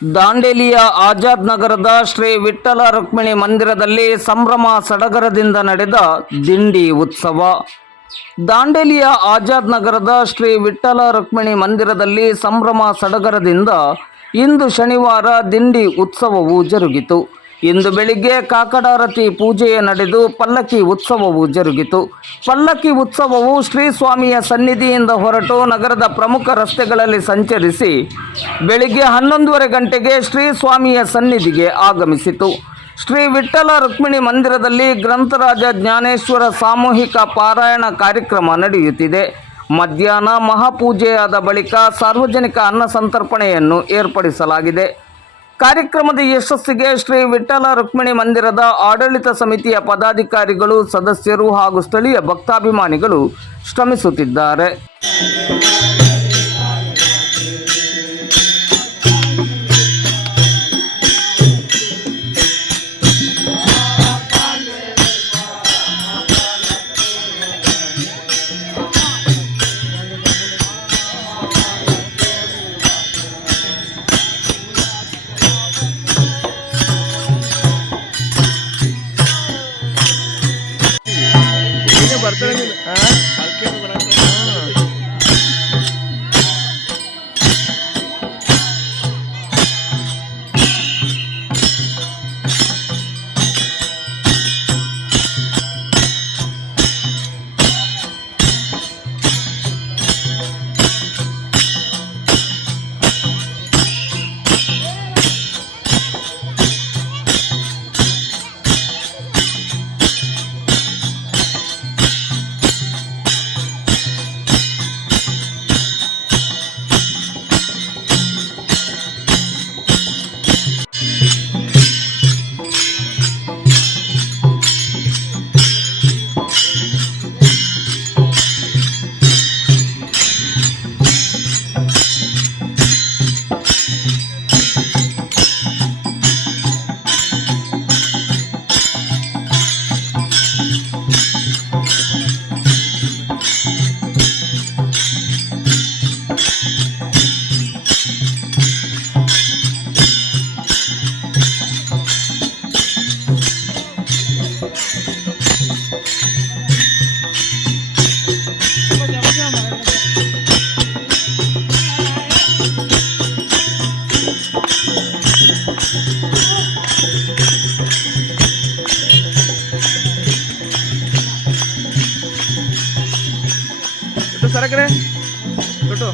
ದಾಂಡೇಲಿಯ ಆಜಾದ್ ನಗರದ ಶ್ರೀ ವಿಠ್ಠಲ ರುಕ್ಮಿಣಿ ಮಂದಿರದಲ್ಲಿ ಸಂಭ್ರಮ ಸಡಗರದಿಂದ ನಡೆದ ದಿಂಡಿ ಉತ್ಸವ. ದಾಂಡೇಲಿಯ ಆಜಾದ್ ನಗರದ ಶ್ರೀ ವಿಠ್ಠಲ ರುಕ್ಮಿಣಿ ಮಂದಿರದಲ್ಲಿ ಸಂಭ್ರಮ ಸಡಗರದಿಂದ ಇಂದು ಶನಿವಾರ ದಿಂಡಿ ಉತ್ಸವವು ಜರುಗಿತು. ಇಂದು ಬೆಳಿಗ್ಗೆ ಕಾಕಡಾರತಿ ಪೂಜೆಯ ನಡೆದು ಪಲ್ಲಕ್ಕಿ ಉತ್ಸವವು ಜರುಗಿತು. ಪಲ್ಲಕ್ಕಿ ಉತ್ಸವವು ಶ್ರೀ ಸ್ವಾಮಿಯ ಸನ್ನಿಧಿಯಿಂದ ಹೊರಟು ನಗರದ ಪ್ರಮುಖ ರಸ್ತೆಗಳಲ್ಲಿ ಸಂಚರಿಸಿ ಬೆಳಿಗ್ಗೆ ಹನ್ನೊಂದುವರೆ ಗಂಟೆಗೆ ಶ್ರೀ ಸ್ವಾಮಿಯ ಸನ್ನಿಧಿಗೆ ಆಗಮಿಸಿತು. ಶ್ರೀ ವಿಠ್ಠಲ ರುಕ್ಮಿಣಿ ಮಂದಿರದಲ್ಲಿ ಗ್ರಂಥರಾಜ ಜ್ಞಾನೇಶ್ವರ ಸಾಮೂಹಿಕ ಪಾರಾಯಣ ಕಾರ್ಯಕ್ರಮ ನಡೆಯುತ್ತಿದೆ. ಮಧ್ಯಾಹ್ನ ಮಹಾಪೂಜೆಯಾದ ಬಳಿಕ ಸಾರ್ವಜನಿಕ ಅನ್ನ ಸಂತರ್ಪಣೆಯನ್ನು ಏರ್ಪಡಿಸಲಾಗಿದೆ. ಕಾರ್ಯಕ್ರಮದ ಯಶಸ್ಸಿಗೆ ಶ್ರೀ ವಿಠಲ ರುಕ್ಮಿಣಿ ಮಂದಿರದ ಆಡಳಿತ ಸಮಿತಿಯ ಪದಾಧಿಕಾರಿಗಳು ಸದಸ್ಯರು ಹಾಗೂ ಸ್ಥಳೀಯ ಭಕ್ತಾಭಿಮಾನಿಗಳು ಶ್ರಮಿಸುತ್ತಿದ್ದಾರೆ. छोटू सरक रहे छोटू